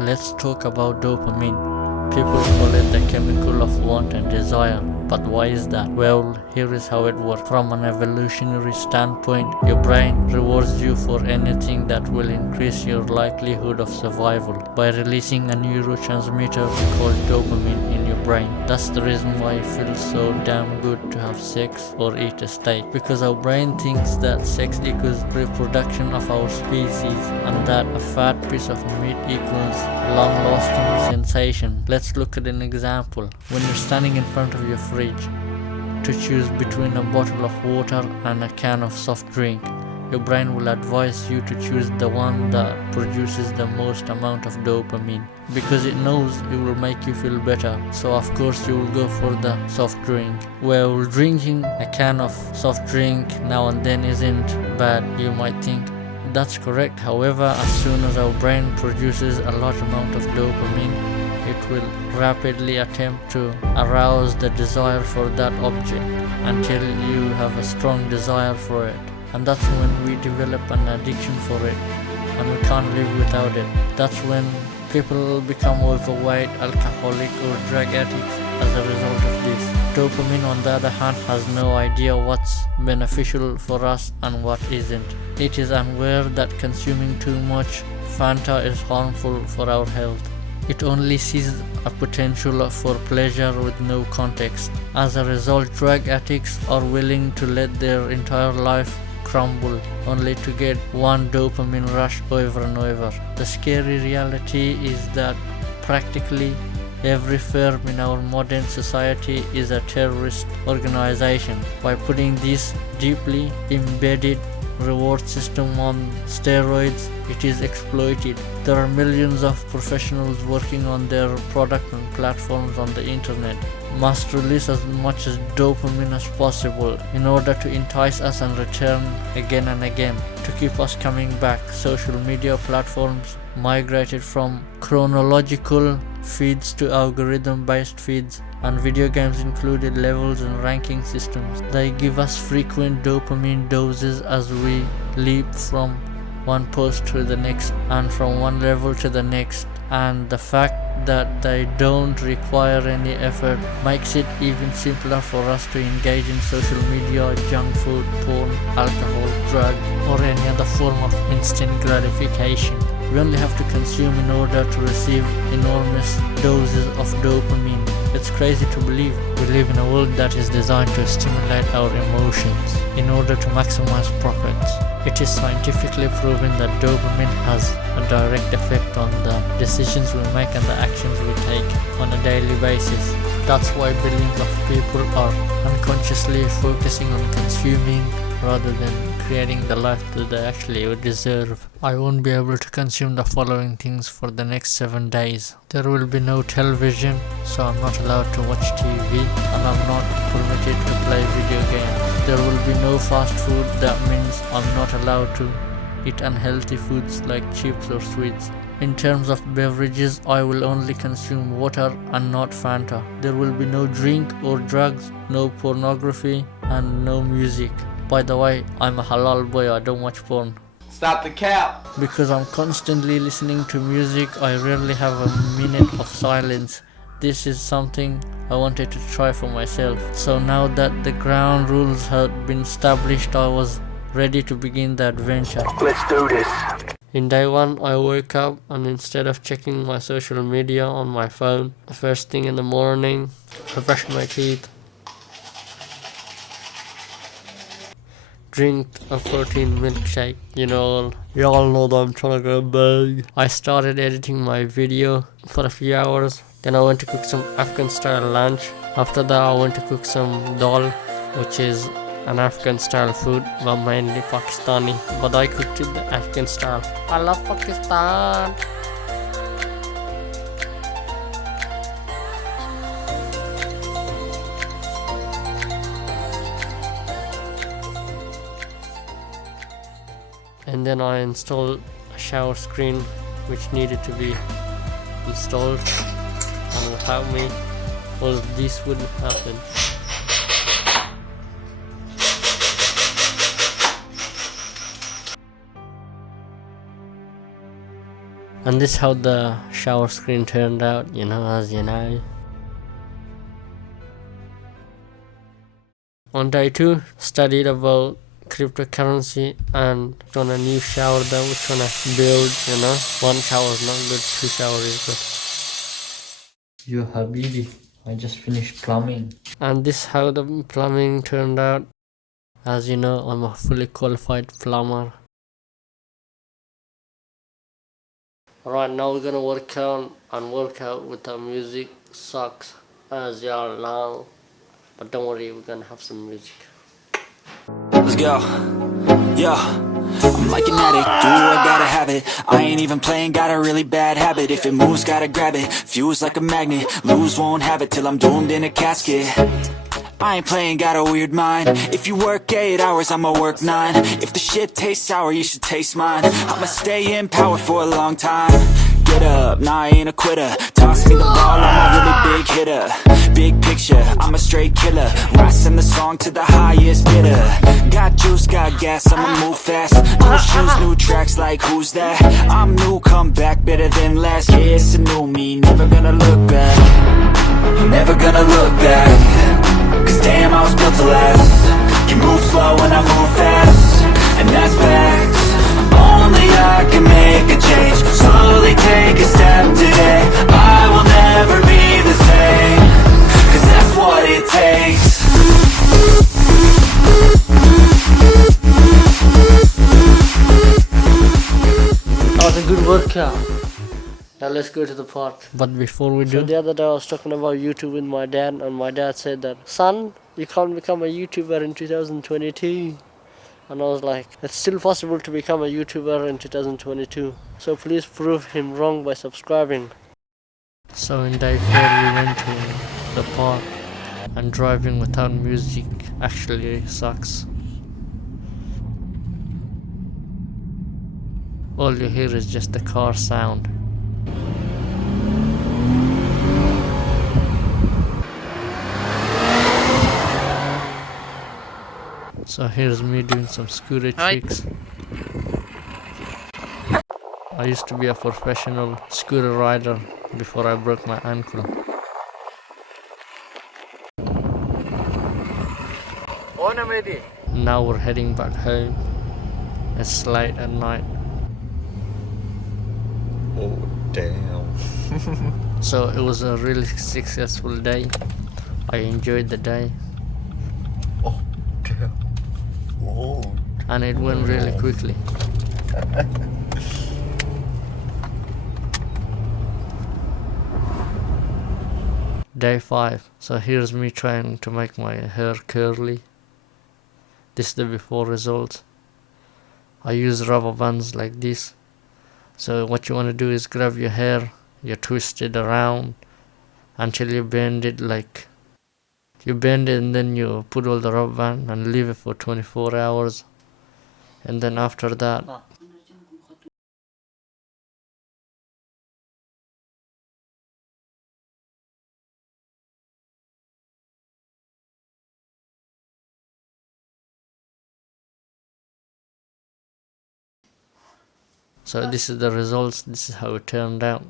Let's talk about dopamine. People call it the chemical of want and desire. But why is that? Well, here is how it works. From an evolutionary standpoint, your brain rewards you for anything that will increase your likelihood of survival by releasing a neurotransmitter called dopamine in your brain. That's the reason why it feels so damn good to have sex or eat a steak. Because our brain thinks that sex equals reproduction of our species and that a fat piece of meat equals long-lasting sensation. Let's look at an example. When you're standing in front of your fridge to choose between a bottle of water and a can of soft drink, your brain will advise you to choose the one that produces the most amount of dopamine because it knows it will make you feel better. So of course you will go for the soft drink. Well, drinking a can of soft drink now and then isn't bad, you might think. That's correct. However, as soon as our brain produces a large amount of dopamine, it will rapidly attempt to arouse the desire for that object until you have a strong desire for it. And that's when we develop an addiction for it and we can't live without it. That's when people become overweight, alcoholic or drug addicts as a result of this. Dopamine, on the other hand, has no idea what's beneficial for us and what isn't. It is unaware that consuming too much Fanta is harmful for our health. It only sees a potential for pleasure with no context. As a result, drug addicts are willing to let their entire life crumble only to get one dopamine rush over and over. The scary reality is that practically every firm in our modern society is a terrorist organization. By putting this deeply embedded reward system on steroids, it is exploited. There are millions of professionals working on their product and platforms on the internet must release as much as dopamine as possible in order to entice us and return again and again, to keep us coming back. Social media platforms migrated from chronological feeds to algorithm-based feeds, and video games included levels and ranking systems. They give us frequent dopamine doses as we leap from one post to the next and from one level to the next, and the fact that they don't require any effort makes it even simpler for us to engage in social media, junk food, porn, alcohol, drug, or any other form of instant gratification. We only have to consume in order to receive enormous doses of dopamine. It's crazy to believe we live in a world that is designed to stimulate our emotions in order to maximize profits. It is scientifically proven that dopamine has a direct effect on the decisions we make and the actions we take on a daily basis. That's why billions of people are unconsciously focusing on consuming rather than creating the life that they actually deserve. I won't be able to consume the following things for the next 7 days. There will be no television, so I'm not allowed to watch TV, and I'm not permitted to play video games. There will be no fast food, that means I'm not allowed to eat unhealthy foods like chips or sweets. In terms of beverages, I will only consume water and not Fanta. There will be no drink or drugs, no pornography, and no music. By the way, I'm a halal boy, I don't watch porn. Stop the cap! Because I'm constantly listening to music, I rarely have a minute of silence. This is something I wanted to try for myself. So now that the ground rules had been established, I was ready to begin the adventure. Let's do this! In day one, I woke up and instead of checking my social media on my phone, first thing in the morning, I brushed my teeth, drink a protein milkshake. Y'all know that I'm trying to go big. I started editing my video for a few hours. Then I went to cook some Afghan style lunch. After that I went to cook some dal, which is an Afghan style food, but mainly Pakistani. But I cooked it the Afghan style. I love Pakistan. And then I installed a shower screen which needed to be installed, and without me, all of this wouldn't happen. And this is how the shower screen turned out, as you know. On day 2, studied about cryptocurrency and on a new shower that we're trying to build, One shower is not good, 2 showers is good. You Habibi, I just finished plumbing. And this is how the plumbing turned out. As you know, I'm a fully qualified plumber. Right now we're gonna work out with the music sucks, as y'all know. But don't worry, we're gonna have some music. Let's go. Yeah, I'm like an addict, do I gotta have it. I ain't even playing, got a really bad habit. If it moves, gotta grab it, fuse like a magnet. Lose, won't have it till I'm doomed in a casket. I ain't playing, got a weird mind. If you work 8 hours, I'ma work 9. If the shit tastes sour, you should taste mine. I'ma stay in power for a long time. Get up, nah, I ain't a quitter. Toss me the ball, I'm a really big hitter. Big picture, I'm a straight killer. Rising the song to the highest bidder. Got juice, got gas, I'ma move fast. New shoes, new tracks, like who's that? I'm new, come back, better than last. Yeah, it's a new me, never gonna look back. Never gonna look back. Cause damn, I was built to last. You move slow and I move fast, and that's facts. Only I can make a change. Slowly take a step today. I will never be the same. Cause that's what it takes. That was a good workout. Now let's go to the part. But before we do, so the other day I was talking about YouTube with my dad, and my dad said that, son, you can't become a YouTuber in 2022. And I was like, it's still possible to become a YouTuber in 2022. So please prove him wrong by subscribing. So in day 4 we went to the park, and driving without music actually sucks. All you hear is just the car sound. So here's me doing some scooter tricks. I used to be a professional scooter rider before I broke my ankle. Now we're heading back home. It's late at night. Oh, damn. So it was a really successful day. I enjoyed the day. Oh, damn. Oh, And it went really quickly. Day 5. So here's me trying to make my hair curly. This is the before results. I use rubber bands like this. So what you want to do is grab your hair, you twist it around until you bend it, like you bend it, and then you put all the rubber band and leave it for 24 hours. And then after that, so this is the results. This is how it turned out.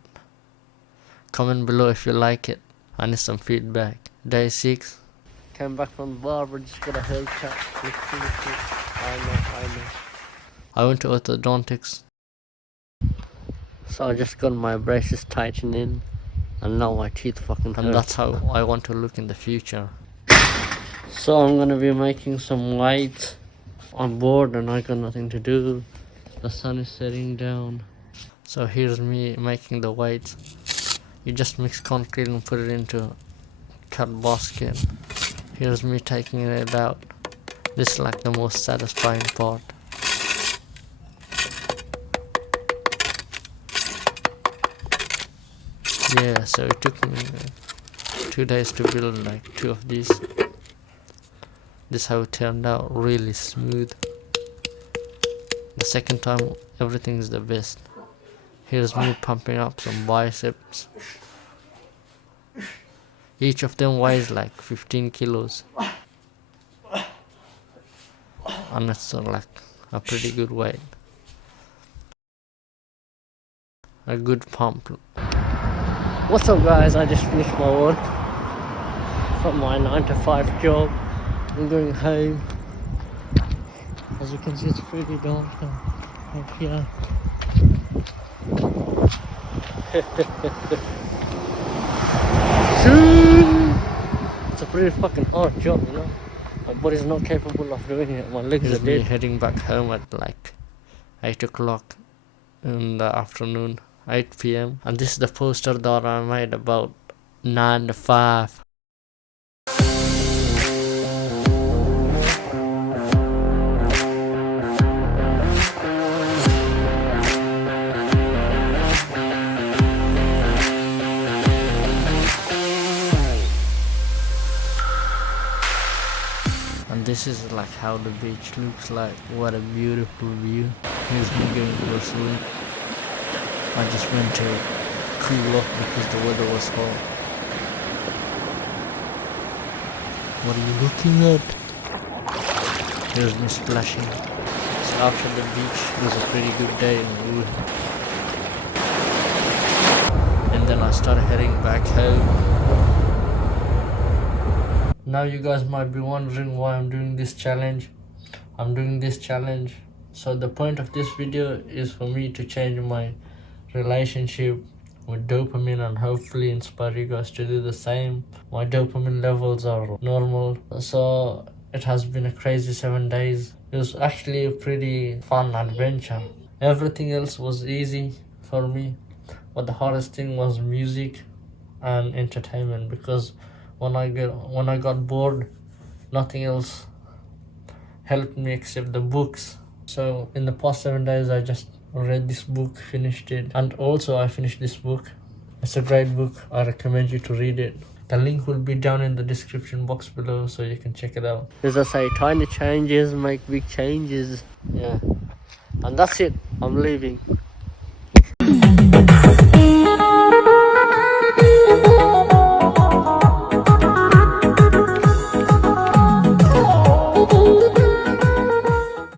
Comment below if you like it. I need some feedback. Day 6. Came back from the barber, just got a haircut. I know. I went to orthodontics. So I just got my braces tightened in, and now my teeth fucking hurt. And that's how I want to look in the future. So I'm gonna be making some light. I'm bored and I got nothing to do. The sun is setting down. So here's me making the white. You just mix concrete and put it into cut basket. Here's me taking it out. This is like the most satisfying part. Yeah, so it took me 2 days to build like 2 of these. This is how it turned out, really smooth. The second time everything is the best. Here's me pumping up some biceps. Each of them weighs like 15 kilos. And it's like a pretty good weight. a good pump. What's up guys, I just finished my work from my 9 to 5 job. I'm going home. As you can see, it's pretty dark up here. It's a pretty fucking hard job, you know. My body's not capable of doing it. My legs are Me dead. heading back home at like 8 o'clock in the afternoon, 8 p.m. And this is the poster that I made about 9 to 5. And this is like how the beach looks like. What a beautiful view. Here's me going to sleep. I just went to cool off because the weather was hot. What are you looking at? Here's me splashing. So after the beach, it was a pretty good day in Wuhan. And then I started heading back home. Now you guys might be wondering why I'm doing this challenge. I'm doing this challenge, so the point of this video is for me to change my relationship with dopamine and hopefully inspire you guys to do the same. My dopamine levels are normal, so it has been a crazy 7 days. It was actually a pretty fun adventure. Everything else was easy for me, but the hardest thing was music and entertainment, because when I got bored, nothing else helped me except the books. So in the past 7 days, I just read this book, finished it, and also I finished this book. It's a great book. I recommend you to read it. The link will be down in the description box below, so you can check it out. As I say, tiny changes make big changes. Yeah, and that's it. I'm leaving.